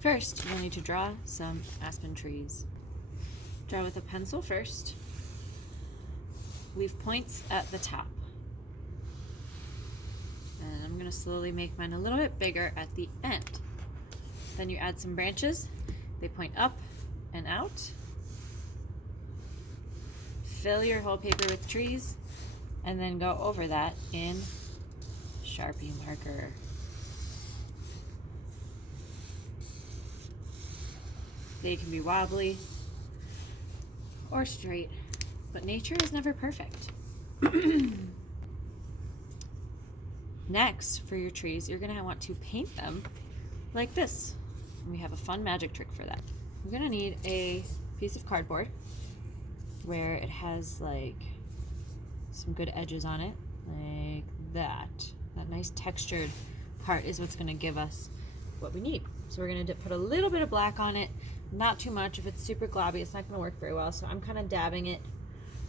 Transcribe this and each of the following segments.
First, you'll need to draw some aspen trees. Draw with a pencil first. Leave points at the top. And I'm going to slowly make mine a little bit bigger at the end. Then you add some branches. They point up and out. Fill your whole paper with trees, and then go over that in Sharpie marker. They can be wobbly or straight, but nature is never perfect. Next, for your trees, you're going to want to paint them like this. And we have a fun magic trick for that. You're going to need a piece of cardboard where it has like some good edges on it, like that. That nice textured part is what's going to give us what we need. So we're going to put a little bit of black on it, not too much. If it's super globby, it's not going to work very well. So I'm kind of dabbing it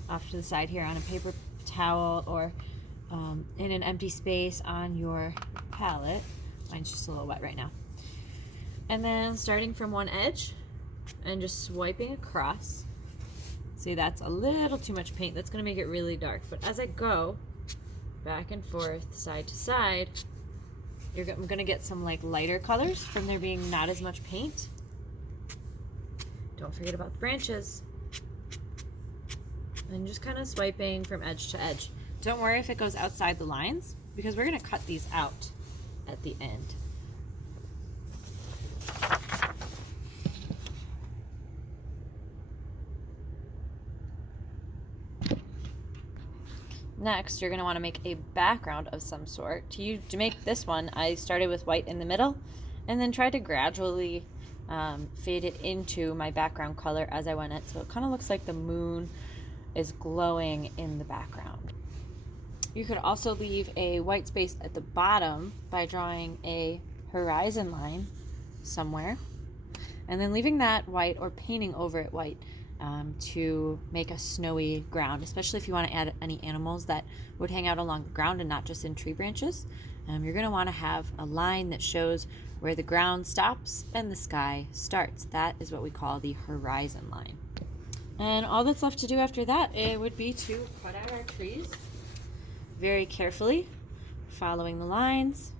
off to the side here on a paper towel or in an empty space on your palette. Mine's just a little wet right now. And then starting from one edge and just swiping across. See, that's a little too much paint. That's going to make it really dark. But as I go back and forth, side to side, I'm going to get some like lighter colors from there being not as much paint. Don't forget about the branches. And just kind of swiping from edge to edge. Don't worry if it goes outside the lines, because we're going to cut these out at the end. Next, you're going to want to make a background of some sort. To make this one, I started with white in the middle and then tried to gradually fade it into my background color as I went in. So it kind of looks like the moon is glowing in the background. You could also leave a white space at the bottom by drawing a horizon line somewhere, and then leaving that white or painting over it white to make a snowy ground, especially if you want to add any animals that would hang out along the ground and not just in tree branches. You're going to want to have a line that shows where the ground stops and the sky starts. That is what we call the horizon line. And all that's left to do after that, it would be to cut out our trees very carefully, following the lines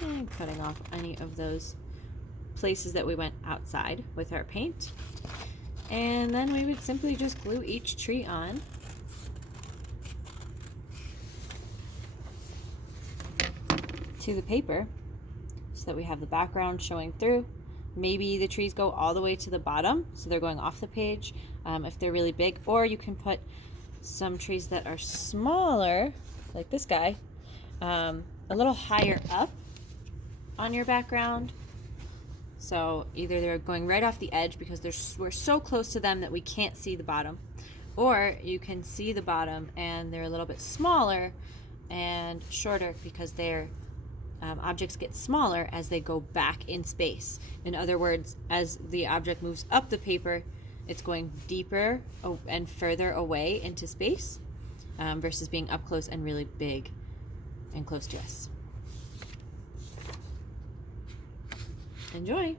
and cutting off any of those places that we went outside with our paint. And then we would simply just glue each tree on to the paper so that we have the background showing through. Maybe the trees go all the way to the bottom, so they're going off the page if they're really big, or you can put some trees that are smaller, like this guy, a little higher up on your background. So either they're going right off the edge because we're so close to them that we can't see the bottom, or you can see the bottom and they're a little bit smaller and shorter because their objects get smaller as they go back in space. In other words, as the object moves up the paper, it's going deeper and further away into space versus being up close and really big and close to us. Enjoy!